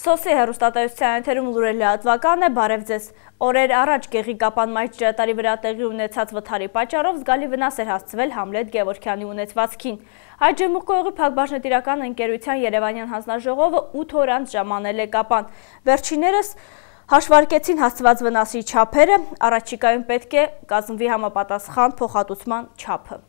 Սոսի հեռուստատեսության եթերում լուրեր լրատվական է, բարև ձեզ։ Օրեր առաջ Գեղիկապան մայր ջրատարի վրա տեղի ունեցած վթարի պատճառով զգալի վնաս էր հասցվել Համլետ Գևորգյանի ունեցվածքին։ Հայ ջրմուղկոյուղի փակbaşնետիրական ընկերության Երևանյան հանձնաժողովը 8 օր անց ժամանել է Կապան։ Վերջիններս հաշվարկեցին հասցված վնասի չափերը, առաջիկայում պետք է կազմվի համապատասխան փոխհատուցման չափը։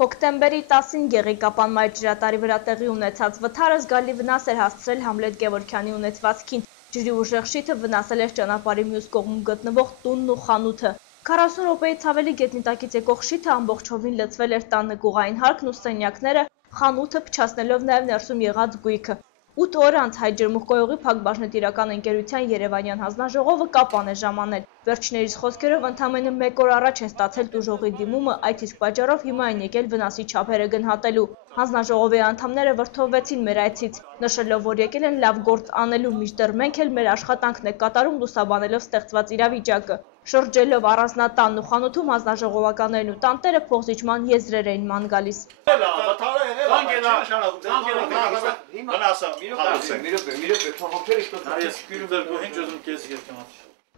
Հոկտեմբերի 10-ին Գեղիկապան մայր ջրատարի վրա տեղի ունեցած վթարը զգալի վնաս էր հասցրել Համլետ Գևորգյանի ունեցվածքին։ Ջրի ուժեղ շիթը վնասել էր ճանապարհի մյուս կողմում գտնվող տունն ու խանութը։ 40 րոպեից ավելի գետնի տակից եկող շիթը ամբողջովին լցվել էր տան նկուղային հարկն ու սենյակները, խանութը փչացնելով նաև ներսում եղած գույքը։ 8 օր անց Հայ ջրմուղկոյուղի փակbaşնետիրական ընկերության Երևանյան հանձնաժողովը Կապան է ժամանել։ Վերջիններիս խոսքերով ընդամենը 1 օր առաջ են ստացել տուժողի դիմումը, այդ իսկ պատճառով հիմա են եկել վնասի չափերը գնահատելու։ Հանձնաժողովի անդամները վրդովվեցին մեր այցից, նշելով, որ եկել են լավ գործ անելու, մինչդեռ մենք էլ մեր աշխատանքն է կատարում լուսաբանելով ստեղծված իրավիճակը։ Շրջելով առանձնատանն ու խանութում հանձնաժողովականներն ու տանտերը փոխզիջման եզրեր էին ման գալիս։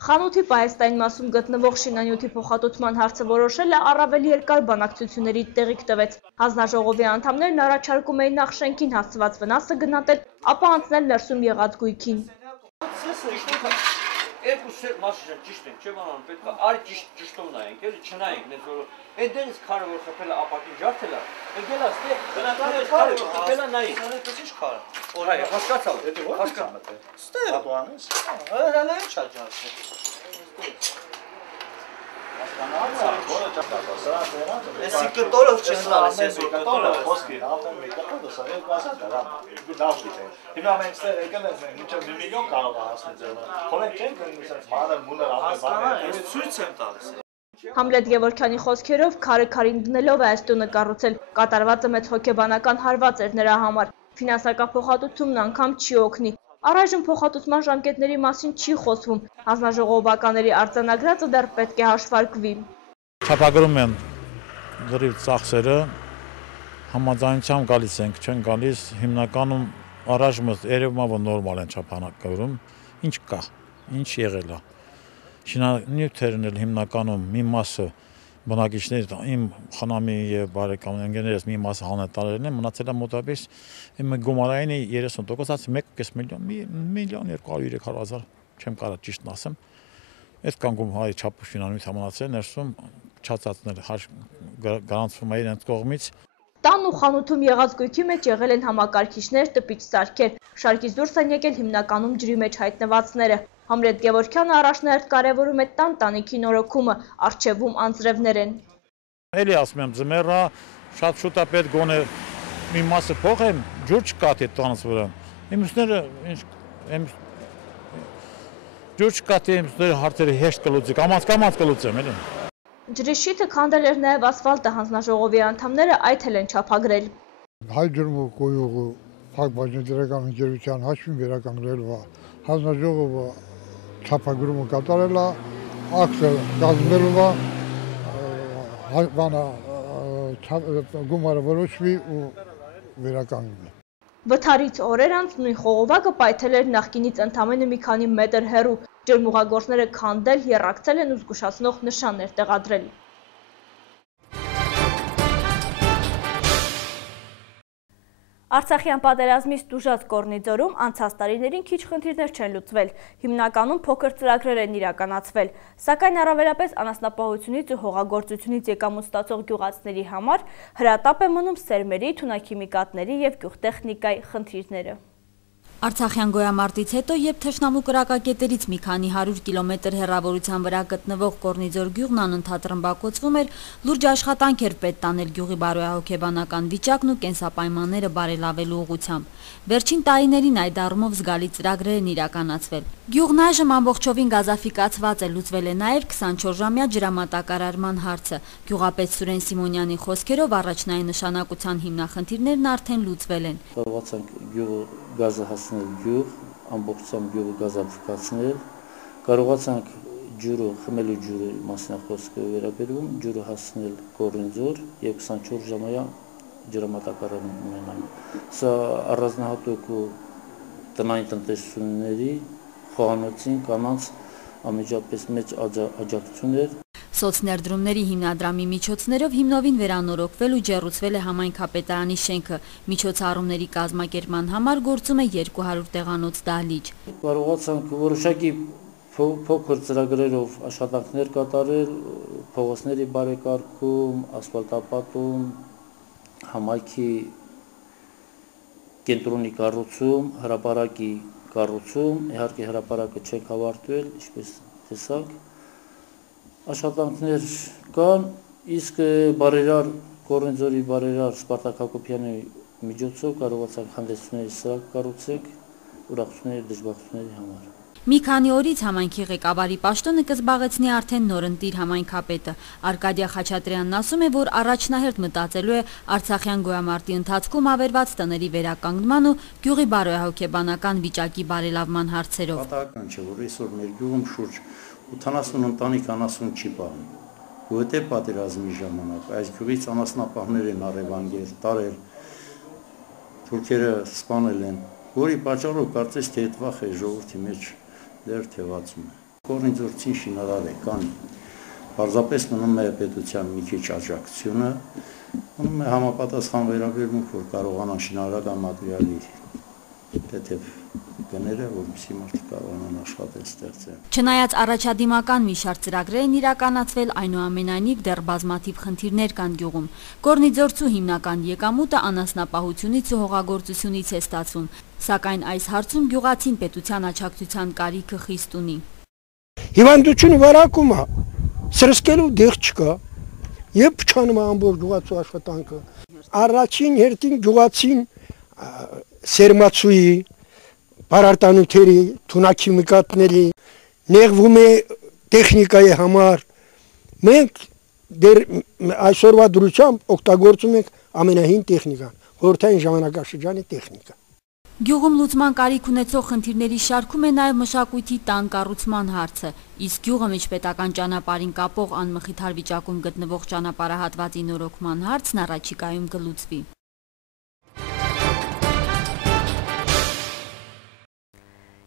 Խանութի պահեստային մասում գտնվող շինանյութի փոխհատուցման հարցը որոշելը առավել երկար բանակցությունների տեղիք տվեց։ Հանձնաժողովի անդամներն առաջարկում էին նախ շենքին հասցված վնասը գնահատել, ապա անցնել ներսում եղած գույքին։ Երկու մասը ճիշտ են, չէ՞ բանան, պետք է արի ճիշտով նայենք, էլի չնայենք, նենց որ այդտեղից քարը որ խփել է ապակին ջարդել է, եկել է, բնակարանը քարը խփել է նայեք։ Ինչ քարը։ Այ հասկացա, հասկացա։ Ստե։ Հատուանես։ Հələ ինչ է ջարդել։ Էսի կտորով չեն տալիս, ես որ կտորով խոսքին, ապեն մի կտորը սա երկու ասած դրա։ Լավ դիտեն։ Հիմա մենք ստեղ եկել ենք մինչև 1 միլիոն կարող է հասնել ձեռը։ Խորեն չենք գնում ասած մանր մուներ ամեն բան։ Ցույց եմ տալիս։ Համլետ Գևորգյանի խոսքերով քարը քարին դնելով է այս տունը կառուցել, կատարվածը մեծ հոգեբանական հարված էր նրա համար, ֆինանսական փոխհատուցումն անգամ չի օգնի։ Առայժմ փոխհատուցման ժամկետների մասին չի խոսվում, հանձնաժողովականների արձանագրածը դեռ պետք է հաշվարկվի։ Չափագրում են դրիվ ծախսերը, համաձայնությամբ գալիս ենք, չեն գալիս, հիմնականում առայժմ երևում է, որ նորմալ են չափագրում, ինչ կա, ինչ եղել է։ Շինանյութերն էլ հիմնականում մի մասը բնակիչներ իմ խնամի եւ բարեկամ ընկերներս մի մասը հանետարերն են, մնացել է մոտավորապես իմ գումարայինի 30%-ից 1.5 միլիոն 200-300 չեմ կարող ճիշտն ասեմ։ Այդքան գումարի չափ շինանյութ մնացել ներսում չացածներ գրանցվում է իրենց կողմից։ Տան ու խանութում եղած գույքի մեջ եղել են համակարգիչներ, տպիչ սարքեր, շարքից դուրս են եկել հիմնականում ջրի մեջ հայտնվածները։ Համլետ Գևորգյանը առաջնահերթ կարևորում է տան-տանիքի նորոգումը, առջևում անձրևներ են։ Էլի ասում եմ ձմեռա, շատ շուտ է պետք գոնե մի մասը փոխեմ, ջուր չկա թե տանց վրա։ Իմուսները ջուր չկա թե իմուսները հարցերը հեշտ կլուծի, կամաց կլուծեմ էլի։ Ջրի շիթը քանդել էր նաև ասֆալտը, հանձնաժողովի անդամները այդ էլ են չափագրել։ Հայ ջրմուղկոյուղի փակbaşնետիրական ընկերության հաշվին վերականգնելու հանձնաժողովը չափագրումը կատարել է, ակտը կազմելու է, գումարը որոշվի ու վերականգնվի։ Վթարից օրեր անց նույն խողովակը պայթել էր նախկինից ընդամենը մի քանի մետր հեռու, ջրմուղագործները քանդել, եռակցել են ու զգուշացնող նշաններ տեղադրել։ Արցախյան պատերազմից տուժած Կորնիձորում անցած տարիներին քիչ խնդիրներ չեն լուծվել, հիմնականում փոքր ծրագրեր են իրականացվել, սակայն առավելապես անասնապահությունից ու հողագործությունից եկամուտ ստացող գյուղացիների համար հրատապ է մնում սերմերի, թունաքիմիկատների և գյուղտեխնիկայի խնդիրները։ Արցախյան գոյամարտից հետո, երբ թշնամու կրակակետերից մի քանի 100 կիլոմետր հեռավորության վրա գտնվող Կորնիձոր գյուղն անընդհատ ռմբակոծվում էր, լուրջ աշխատանք էր պետք տանել գյուղի բարոյահոգեբանական վիճակն ու կենսապայմանները բարելավելու ուղղությամբ։ Վերջին տարիներին այդ առումով զգալի ծրագրեր են իրականացվել։ Գյուղն այժմ ամբողջովին գազաֆիկացված է, լուծվել է նաև 24-ժամյա ջրամատակարարման հարցը։ Գյուղապետ Սուրեն Սիմոնյանի խոսքերով առաջնային նշանակության հիմնախնդիրներն արդեն լուծվել են։ Կարողացանք գյուղը գազը հասնել գյուղ, ամբողջությամբ գյուղը գազաֆիկացնել, կարողացանք ջուրը, խմելու ջուրը մասնախոսքը վերաբերում, ջուրը հասնել Կորնիձոր եւ 24 ժամյա ջրամատակարարում ունենալ։ Սա առանձնահատուկ ու տնային տնտեսությունների խոհանոցին կանանց անմիջապես մեծ աջակցություն էր։ Սոցներդրումների հիմնադրամի միջոցներով հիմնովին վերանորոգվել ու ջեռուցվել է համայնքապետարանի շենքը, միջոցառումների կազմակերպման համար գործում է 200 տեղանոց դահլիճ։ Կարողացանք որոշակի փոքր ծրագրերով աշխատանքներ կատարել, փողոցների բարեկարգում, ասֆալտապատում, համայնքի կենտրոնի կառուցում, հրապարակի կառուցում, իհարկե հրապարակը չենք ավարտվել, ինչպես տեսակ, աշխատանքներ կան, իսկ բարերար Կորնձորի բարերար Սպարտակ Հակոբյանի միջոցով կարողացանք հանդեսությունների սրահ կառուցել ուրախությունների դժբախտությունների համար։ Մի քանի օրից համայնքի ղեկավարի պաշտոնը կզբաղեցնի արդեն նորընտիր համայնքապետը։ Արկադիա Խաչատրյանն ասում է, որ առաջնահերթ մտածելու է Արցախյան գոյամարտի ընթացքում ավերված տների վերականգնման ու գյուղի բարոյահոգեբանական վիճակի բարելավման հարցերով։ Պատահական չէ, որ այսօր մեր գյուղում շուրջ 80 ընտանիք անասուն չի պահում։ Որտե պատերազմի ժամանակ այս գյուղից անասնապահներ են առևանգել, տարել, թուրքերը սպանել են, որի պատճառով կարծես թե այդ վախը ժողովրդի մեջ դեռ թևածում է։ Կորնիձորցին շինարար է կան, պարզապես մնում է պետության մի քիչ աջակցությունը, մնում է համապատասխան վերաբերմունք, որ կարողանան շինարարական մատերիալի թեթև գները, որպեսզի մարդիկ կարողանան աշխատել ստեղծել։ Չնայած առաջադիմական մի շարք ծրագրեր են իրականացվել, այնուամենայնիվ դեռ բազմաթիվ խնդիրներ կան գյուղում։ Կորնիձորցու հիմնական եկամուտը անասնապահությունից ու հողագործությունից է ստացվում, սակայն այս հարցում գյուղացին պետության աջակցության կարիքը խիստ ունի։ Հիվանդությունը վարակում է, սրսկելու դեղ չկա, եւ փչանում է ամբողջ գյուղացու աշխատանքը։ Առաջին հերթին գյուղացին սերմացուի Բարարտանութերի, թունակիմիկատների, նեղվում է տեխնիկայի համար։ Մենք դեռ այսօրվա դրությամբ օգտագործում ենք ամենահին տեխնիկան, խորհրդային ժամանակաշրջանի տեխնիկա։ Գյուղում լուծման կարիք ունեցող խնդիրների շարքում է նաև մշակույթի տան կառուցման հարցը, իսկ գյուղը միջպետական ճանապարհին կապող անմխիթար վիճակում գտնվող ճանապարհահատվածի նորոգման հարցն առաջիկայում կլուծվի։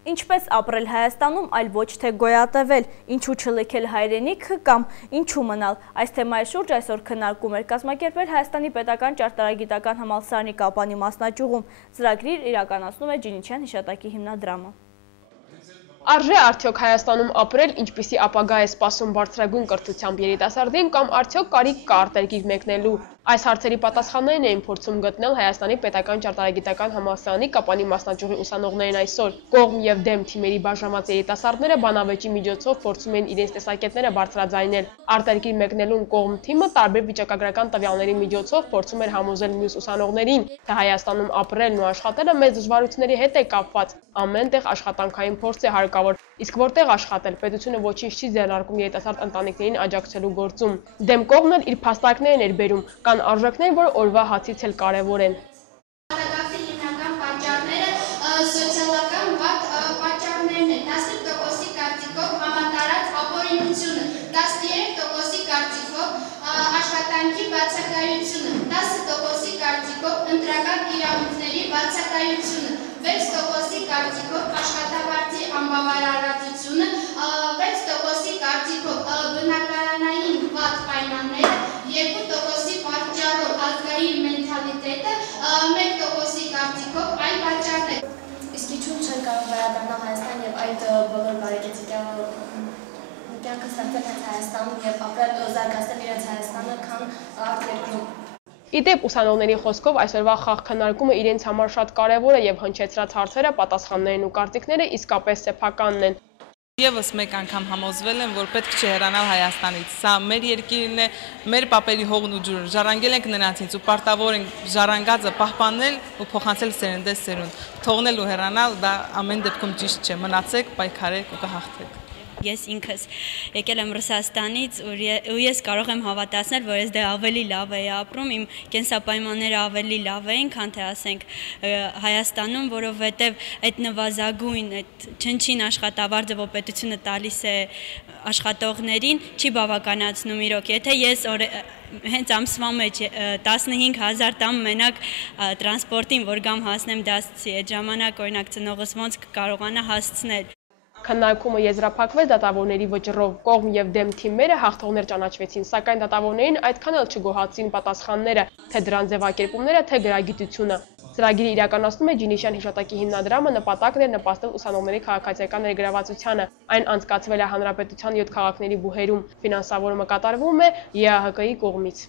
Ինչպես ապրել Հայաստանում, այլ ոչ թե գոյատևել, ինչու չլքել հայրենիքը կամ ինչու մնալ։ Այս թեմայի շուրջ այսօր քննարկում էր կազմակերպվել Հայաստանի պետական ճարտարագիտական համալսարանի Կապանի մասնաճյուղում։ Ծրագիր իրականացնում է Ջինիչյան հիշատակի հիմնադրամը։ Արժե արդյոք Հայաստանում ապրել, ինչպիսի ապագա է սպասում բարձրագույն կրթությամբ երիտասարդին կամ արդյոք կարիք կա արտերկիր մեկնելու։ Այս հարցերի պատասխաններն էին փորձում գտնել Հայաստանի պետական ճարտարագիտական համալսարանի Կապանի մասնաճյուղի ուսանողներին այսօր։ Կողմ եւ դեմ թիմերի բաժանված երիտասարդները բանավեճի միջոցով փորձում են իրենց տեսակետները բարձրաձայնել։ Արտերկիր մեկնելուն կողմ թիմը տարբեր վիճակագրական տվյալների միջոցով փորձում էր համոզել մյուս ուսանողներին, թե Հայաստանում ապրելն ու աշխատելը մեծ դժվարությունների հետ է կապված։ Ամեն տեղ աշխատանքային փորձ է հարկավոր, իսկ որտեղ աշխատել, պետությունը ոչինչ չի ձեռնարկում երիտասարդ ընտանիքներին աջակցելու գործում։ Դեմ կողմն էլ իր փաստարկներն էր բերում, կան արժեքներ, որ օրվա հացից էլ կարևոր են։ Արտագաղթի հիմնական պատճառները սոցիալական վատ պատճառներն են, 15%-ի կարծիքով համատարած ապօրինությունը, 13%-ի կարծիքով աշխատանքի բացակայությունը, 10%-ի կարծիքով ընտրական իրավունքների բացակայությունը, 6%-ի կարծիքով աշխատավարձի անբավարարվածությունը, 6%-ի կարծիքով բնակարանային վատ պայմանները, 2%-ի պատճառով ազգային մենթալիտետը, 1%-ի կարծիքով այլ պատճառներ։ Իսկ ինչու չեն կարող վերադառնալ Հայաստան եւ այդ բոլոր բարեկեցիկ կյանքը ստեղծել հենց Հայաստանում եւ ապրել զարգացնել իրենց Հայաստանը, քան արտերկրում։ Իդեպ ուսանողների խոսքով այսօրվա խաղ քննարկումը իրենց համար շատ կարևոր է եւ հնչեցրած հարցերը, պատասխաններն ու կարծիքները իսկապես սեփականն են։ Եվս մեկ անգամ համոզվել եմ, որ պետք չէ հեռանալ Հայաստանից։ Սա մեր երկիրն է, մեր պապերի հողն ու ջուրը։ Ժառանգել ենք նրանցից ու պարտավոր ենք ժառանգածը պահպանել ու փոխանցել սերնդես սերունդ։ Թողնել ու հեռանալ դա ամեն դեպքում ճիշտ չէ։ Մնացեք, պայքարեք ու կհաղթեք։ Ես ինքս եկել եմ Ռուսաստանից ու ես կարող եմ հավատացնել, որ ես դե ավելի լավ էի ապրում, իմ կենսապայմանները ավելի լավ էին, քան թե ասենք Հայաստանում, որովհետև այդ նվազագույն, այդ չնչին աշխատավարձը, որ պետությունը տալիս է աշխատողներին, չի բավականացնում իրոք, եթե ես հենց ամսվա մեջ 15,000 տամ մենակ տրանսպորտին, որ գամ հասնեմ դասցի, այդ ժամանակ օրինակ ծնողս ոնց կարողանա հասցնել։ Քննարկումը եզրափակվեց դատավորների վճռով, կողմ եւ դեմ թիմերը հաղթողներ ճանաչվեցին, սակայն դատավորներին այդքան էլ չգոհացին պատասխանները, թե դրան ձևակերպումները, թե գրագիտությունը։ Ծրագիրը իրականացնում է Ջինիշյան հիշատակի հիմնադրամը, նպատակն է նպաստել ուսանողների քաղաքացիական ներգրավվածությանը։ Այն անցկացվել է հանրապետության 7 քաղաքների բուհերում, ֆինանսավորումը կատարվում է ԵԱՀԿ-ի կողմից։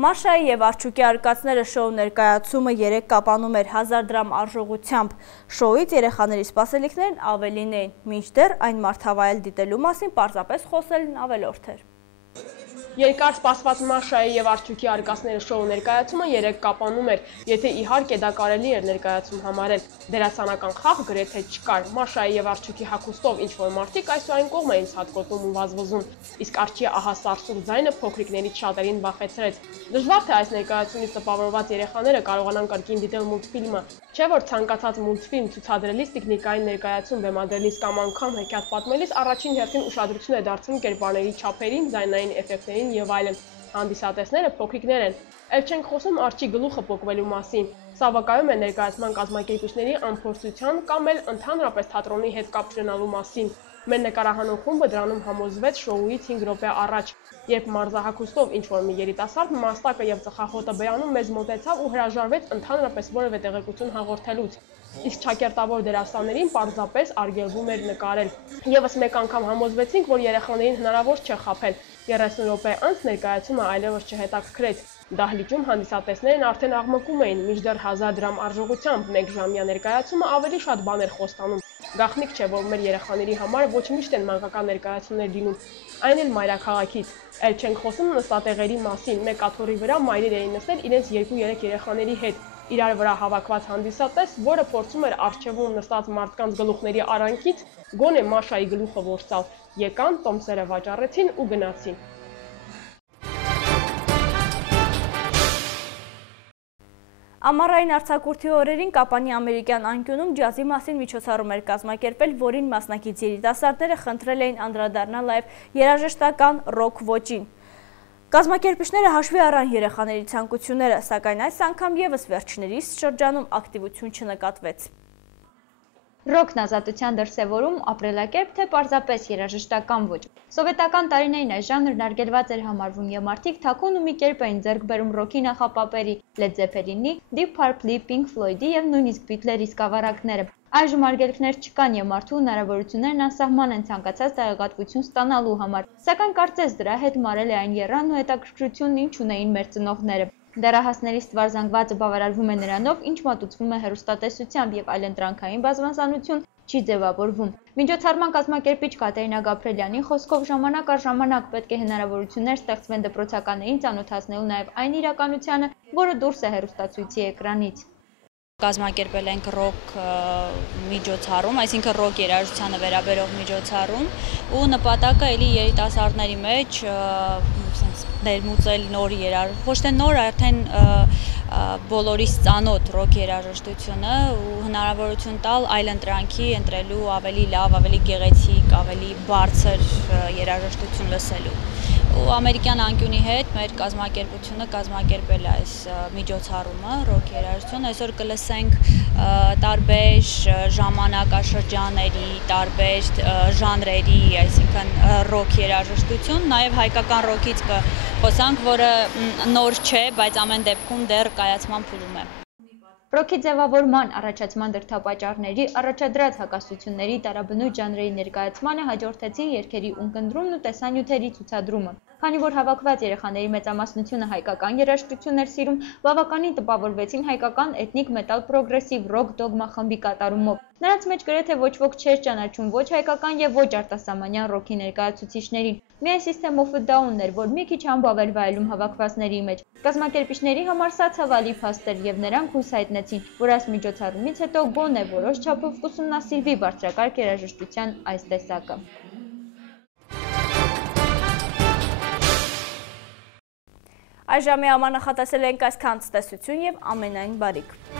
Մաշայի եւ Արջուկի արկածները շոու ներկայացումը 3 կապանում էր 1000 դրամ արժողությամբ։ Շոուից երեխաների սպասելիքներն ավելին էին, մինչդեռ այն մարդավայել դիտելու մասին պարզապես խոսելն ավելորդ էր։ Երկար սպասված Մաշայի եւ Արջուկի արկածները շոու ներկայացումը 3 կապանում էր, եթե իհարկե դա կարելի էր ներկայացում համարել։ Դերասանական խաղ գրեթե չկար։ Մաշայի եւ Արջուկի հագուստով ինչ-որ մարդիկ այսօր այն կողմ էին ցածկոտում ու վազվզում, իսկ Արջի ահա սարսուռ ձայնը փոքրիկներից շատերին վախեցրեց։ Դժվար թե այս ներկայացումից տպավորված երեխաները կարողանան կրկին դիտել մուլտֆիլմը, չէ՞ որ ցանկացած մուլտֆիլմ ցուցադրելիս տեխնիկային ներկայացում բեմադրելիս կամ անգամ հեքիաթ պատմելիս առաջին հերթին ուշադրություն է դարձնում կերպարների չափերին, ձայնային էֆեկտներին եւ այլն։ Հանդիսատեսները փոքրիկներ են։ Էլ չենք խոսում Արջի գլուխը պոկվելու մասին։ Սա վկայում է ներկայացման կազմակերպիչների անփորձության կամ էլ ընդհանրապես թատրոնի հետ կապ չունենալու մասին։ Մեր նկարահանող խումբը դրանում համոզվեց շոուից 5 րոպե առաջ, երբ մարզահագուստով ինչ-որ մի երիտասարդ մաստակը եւ ծխախոտը բերանում մեզ մոտեցավ ու հրաժարվեց ընդհանրապես որևէ տեղեկություն հաղորդելուց։ Իսկ ճակերտավոր դերասաններին պարզապես արգելվում էր նկարել։ Եվս մեկ անգամ համոզվեցինք, որ երեխաներին հնարավոր չէ խաբել։ 30 րոպե անց ներկայացումը այլևս չհետաքրքրեց։ Դահլիճում հանդիսատեսներն արդեն աղմկում էին, մինչդեռ 1000 դրամ արժողությամբ 1 ժամյա ներկայացումը ավելի շատ բան էր խոստանում։ Գաղտնիք չէ, որ մեր երեխաների համար ոչ միշտ են մանկական ներկայացումներ լինում, այն էլ մայրաքաղաքից։ Էլ չենք խոսում նստատեղերի մասին, մեկ աթոռի վրա մայրեր էին նստել իրենց 2-3 երեխաների հետ։ Իրար վրա հավաքված հանդիսատես, որը փորձում էր առջևում նստած մարդկանց գլուխների արանքից գոնե Մաշայի գլուխը որսալ, եկան, տոմսերը վաճառեցին ու գնացին։ Ամառային արձակուրդի օրերին Կապանի ամերիկյան անկյունում ջազի մասին միջոցառում էր կազմակերպել, որին մասնակից երիտասարդները խնդրել էին անդրադառնալ նաև երաժշտական ռոք ոճին։ Կազմակերպիչները հաշվի առան երեխաների ցանկությունները, սակայն այս անգամ եւս վերջիններիս շրջանում ակտիվություն չնկատվեց։ Ռոքն ազատության դրսևորում, ապրելակերպ, թե պարզապես երաժշտական ոճ։ Սովետական տարիներին այս ժանրն արգելված էր համարվում եւ մարդիկ թաքուն ու մի կերպ էին ձեռք բերում ռոքի նախապապերի, Led Zeppelin-ի, Deep Purple-ի, Pink Floyd-ի եւ նույնիսկ Beatles-ի սկավառակները։ Այժմ արգելքներ չկան եւ մարդու հնարավորություններն անսահման են ցանկացած տեղեկատվություն ստանալու համար, սակայն կարծես դրա հետ մարել է այն եռանն ու հետաքրքրությունն, ինչ ունեին մեր ծնողները։ Դեռահասների ստվարզանգվածը բավարարվում է նրանով, ինչ մատուցվում է հեռուստատեսությամբ եւ այլընտրանքային բազմազանություն չի ձևավորվում։ Միջոցառման կազմակերպիչ Կատերինա Գաբրելյանի խոսքով ժամանակ առ ժամանակ պետք է հնարավորություններ ստեղծվեն դպրոցականներին ծանոթացնելու նաեւ այն իրականությանը, որը դուրս է հեռուստացույցի էկրանից։ Կազմակերպել ենք ռոք միջոցառում, այսինքն ռոք երաժշտությանը վերաբերող միջոցառում ու նպատակը էլի երիտասարդների մեջ ներմուծել նոր երաժշտություն, ոչ թե նոր, արդեն բոլորիս ծանոթ ռոք երաժշտությունը ու հնարավորություն տալ այլընտրանքի ընտրելու ավելի լավ, ավելի գեղեցիկ, ավելի բարձր երաժշտություն լսելու։ Ու ամերիկյան անկյունի հետ մեր կազմակերպությունը կազմակերպել է այս միջոցառումը ռոք երաժշտություն։ Այսօր կլսենք տարբեր ժամանակաշրջանների, տարբեր ժանրերի, այսինքն ռոք երաժշտություն, նաև հայկական ռոքից կխոսանք, որը նոր չէ, բայց ամեն դեպքում դեռ կայացման փուլում է։ Ռոքի ձևավորման առաջացման դրդապատճառների, առաջադրած հակասությունների, տարաբնույթ ժանրերի ներկայացմանը հաջորդեցին երգերի ունկնդրումն ու տեսանյութերի ցուցադրումը։ Քանի որ հավաքված երեխաների մեծամասնությունը հայկական երաժշտություն էր սիրում, բավականին տպավորվեցին հայկական էթնիկ մետալ պրոգրեսիվ ռոք դոգմա խմբի կատարումով։ Նրանց մեջ գրեթե ոչ ոք չէր ճանաչում ոչ հայկական եւ ոչ արտասահմանյան ռոքի ներկայացուցիչներին։ Միայն System of a Down-ն էր, որ մի քիչ համբավ էր վայելում հավաքվածների մեջ։ Կազմակերպիչների համար սա ցավալի փաստ էր եւ նրանք հույս հայտնեցին, որ այս միջոցառումից հետո գոնե որոշ չափով կուսումնասիրվի բարձրակարգ երաժշտության այս տեսակը։ Այժմ ժամի համանախատեսել ենք այսքան ցտեսություն եւ ամենայն բարիք։